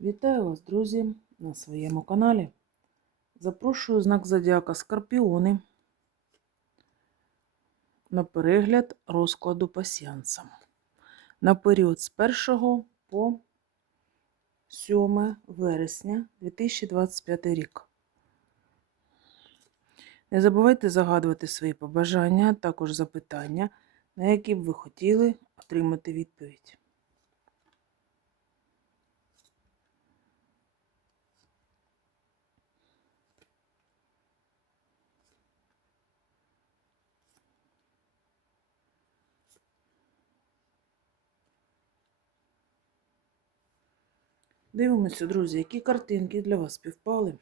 Вітаю вас, друзі, на своєму каналі. Запрошую знак Зодіака Скорпіони на перегляд розкладу пасіянса на період з 1 по 7 вересня 2025 рік. Не забувайте загадувати свої побажання, а також запитання, на які б ви хотіли отримати відповідь. Дивимося, друзі, які картинки для вас співпали.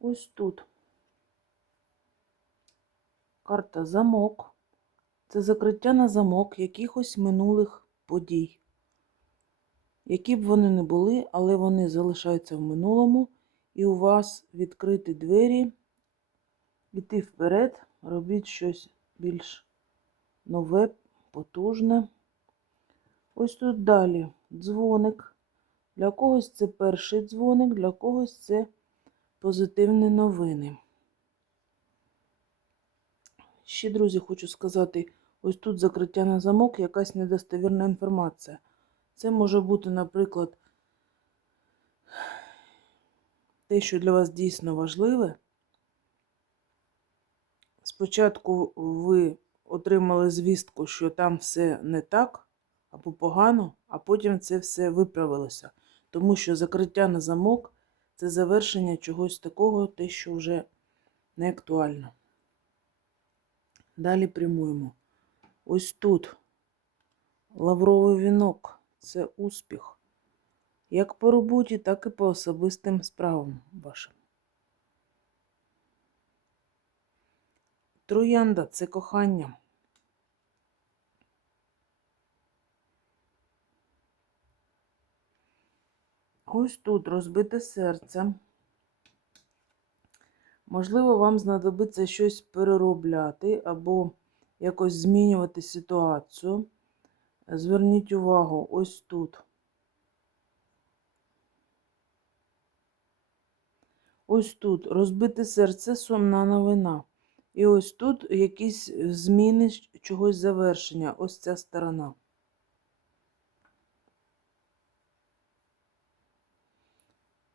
Ось тут карта замок. Це закриття на замок якихось минулих подій. Які б вони не були, але вони залишаються в минулому, і у вас відкриті двері, йти вперед, робіть щось більш нове, потужне. Ось тут далі дзвоник. Для когось це перший дзвоник, для когось це позитивні новини. Ще, друзі, хочу сказати, ось тут закриття на замок, якась недостовірна інформація. Це може бути, наприклад, те, що для вас дійсно важливе. Спочатку ви отримали звістку, що там все не так або погано, а потім це все виправилося. Тому що закриття на замок це завершення чогось такого, те, що вже не актуально. Далі прямуємо. Ось тут лавровий вінок це успіх. Як по роботі, так і по особистим справам вашим. Троянда це кохання. Ось тут розбите серце. Можливо, вам знадобиться щось переробляти або якось змінювати ситуацію. Зверніть увагу, ось тут. Ось тут розбите серце, сумна новина. І ось тут якісь зміни чогось завершення. Ось ця сторона.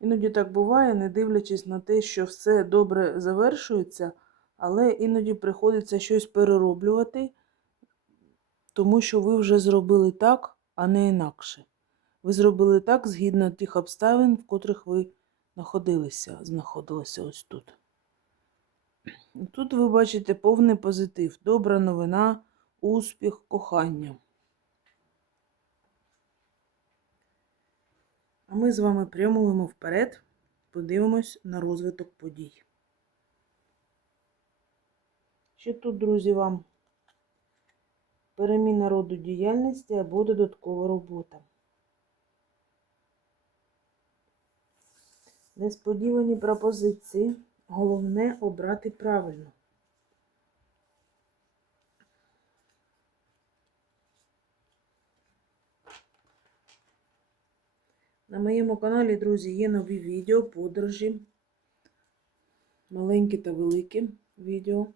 Іноді так буває, не дивлячись на те, що все добре завершується, але іноді приходиться щось перероблювати, тому що ви вже зробили так, а не інакше. Ви зробили так згідно тих обставин, в котрих ви знаходилися, знаходилися ось тут. Тут ви бачите повний позитив, добра новина, успіх, кохання. Ми з вами прямуємо вперед, подивимось на розвиток подій. Ще тут, друзі, вам переміна роду діяльності або додаткова робота. Несподівані пропозиції. Головне обрати правильно. На моєму каналі, друзі, є нові відео, подорожі, маленькі та великі відео.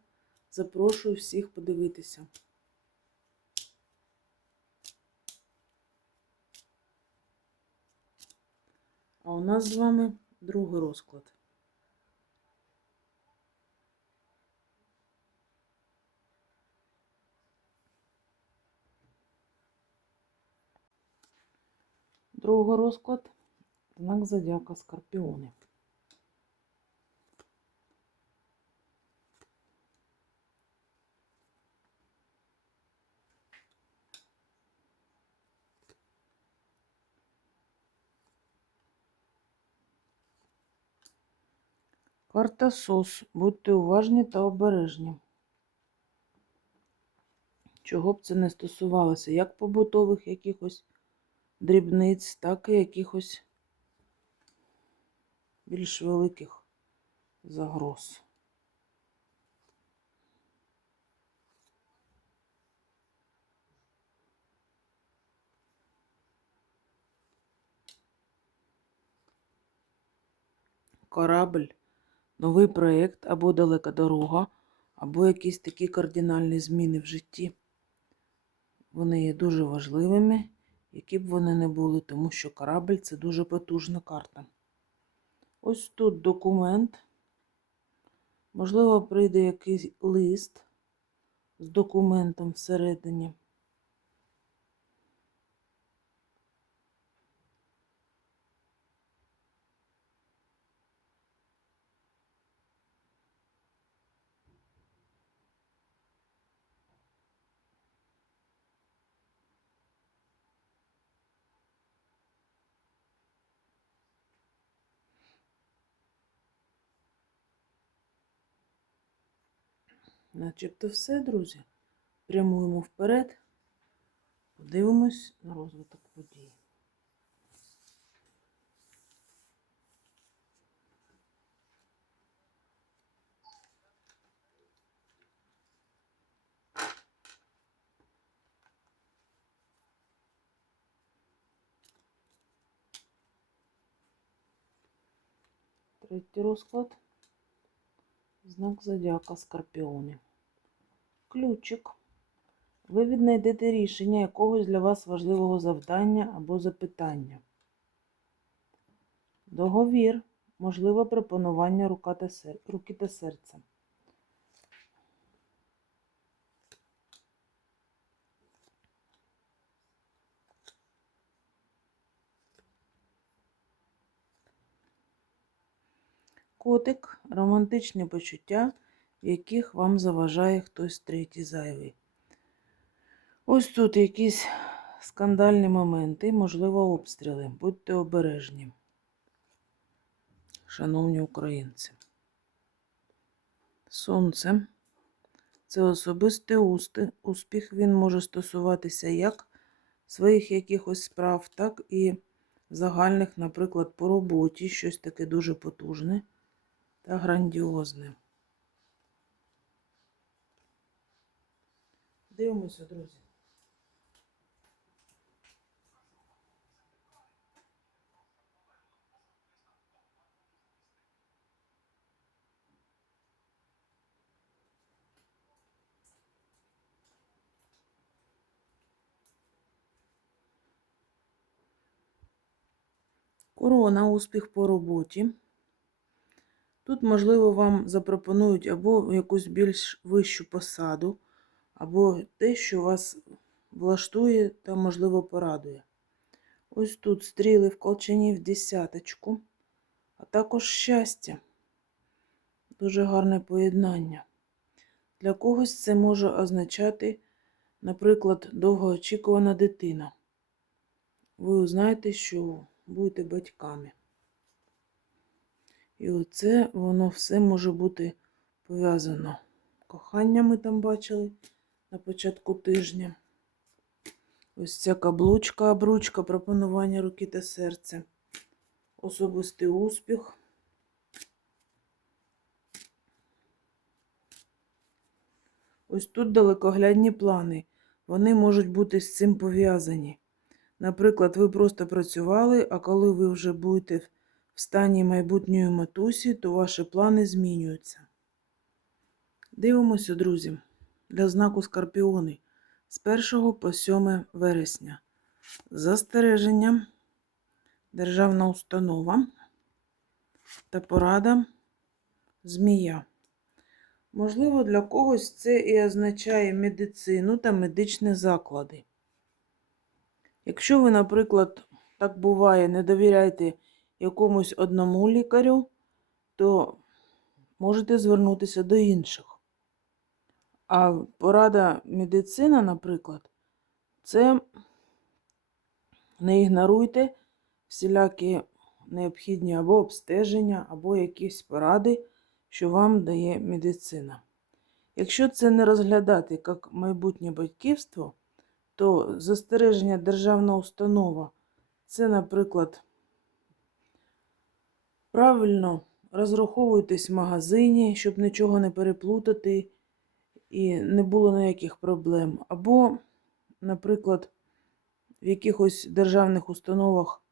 Запрошую всіх подивитися. А у нас з вами другий розклад. Другий розклад знак зодіака Скорпіони. Карта СОС. Будьте уважні та обережні. Чого б це не стосувалося, як побутових якихось дрібниць, так і якихось більш великих загроз. корабль, новий проєкт або далека дорога, або якісь такі кардинальні зміни в житті. Вони є дуже важливими, які б вони не були, тому що корабль це дуже потужна карта. Ось тут документ. Можливо, прийде якийсь лист з документом всередині. Начебто все, друзі. Прямуємо вперед. Подивимось на розвиток подій. Третій розклад. Знак зодіака Скорпіони. Ключик. Ви віднайдете рішення якогось для вас важливого завдання або запитання. Договір. Можливе пропонування руки та серця. Котик романтичні почуття, в яких вам заважає хтось третій зайвий. Ось тут якісь скандальні моменти, можливо, обстріли. Будьте обережні, шановні українці. Сонце це особистий успіх. Він може стосуватися як своїх якихось справ, так і загальних, наприклад, по роботі, щось таке дуже потужне та грандіозне. Дивимося, друзі. Корона, успіх по роботі. Тут, можливо, вам запропонують або якусь більш вищу посаду, або те, що вас влаштує та, можливо, порадує. Ось тут стріли в колчані в десяточку, а також щастя. Дуже гарне поєднання. Для когось це може означати, наприклад, довгоочікувана дитина. Ви узнаєте, що будете батьками. І оце воно все може бути пов'язано. Кохання ми там бачили на початку тижня. Ось ця каблучка, обручка, пропонування руки та серця. Особистий успіх. Ось тут далекоглядні плани. Вони можуть бути з цим пов'язані. Наприклад, ви просто працювали, а коли ви вже будете в стані майбутньої матусі, то ваші плани змінюються. Дивимося, друзі, для знаку Скорпіони з 1 по 7 вересня. Застереження, державна установа та порада змія. Можливо, для когось це і означає медицину та медичні заклади. Якщо ви, наприклад, так буває, не довіряєте якомусь одному лікарю, то можете звернутися до інших. А порада медицина, наприклад, це не ігноруйте всілякі необхідні або обстеження, або якісь поради, що вам дає медицина. Якщо це не розглядати як майбутнє батьківство, то застереження державна установа це, наприклад, правильно розраховуйтесь в магазині, щоб нічого не переплутати і не було ніяких проблем. Або, наприклад, в якихось державних установах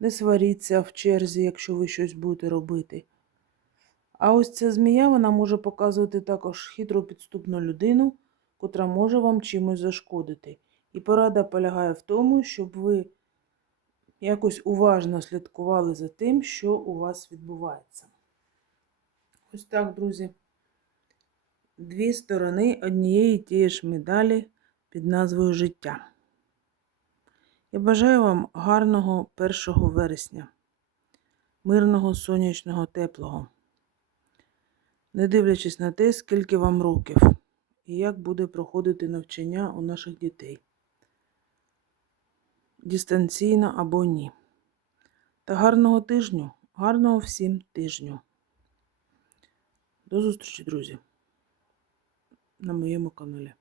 не сваріться в черзі, якщо ви щось будете робити. А ось ця змія вона може показувати також хитру підступну людину, котра може вам чимось зашкодити. І порада полягає в тому, щоб ви якось уважно слідкували за тим, що у вас відбувається. Ось так, друзі. Дві сторони однієї тієї ж медалі під назвою Життя. Я бажаю вам гарного 1 вересня, мирного, сонячного, теплого. Не дивлячись на те, скільки вам років і як буде проходити навчання у наших дітей. Дистанційно або ні. Та гарного тижню, гарного всім тижню. До зустрічі, друзі, на моєму каналі.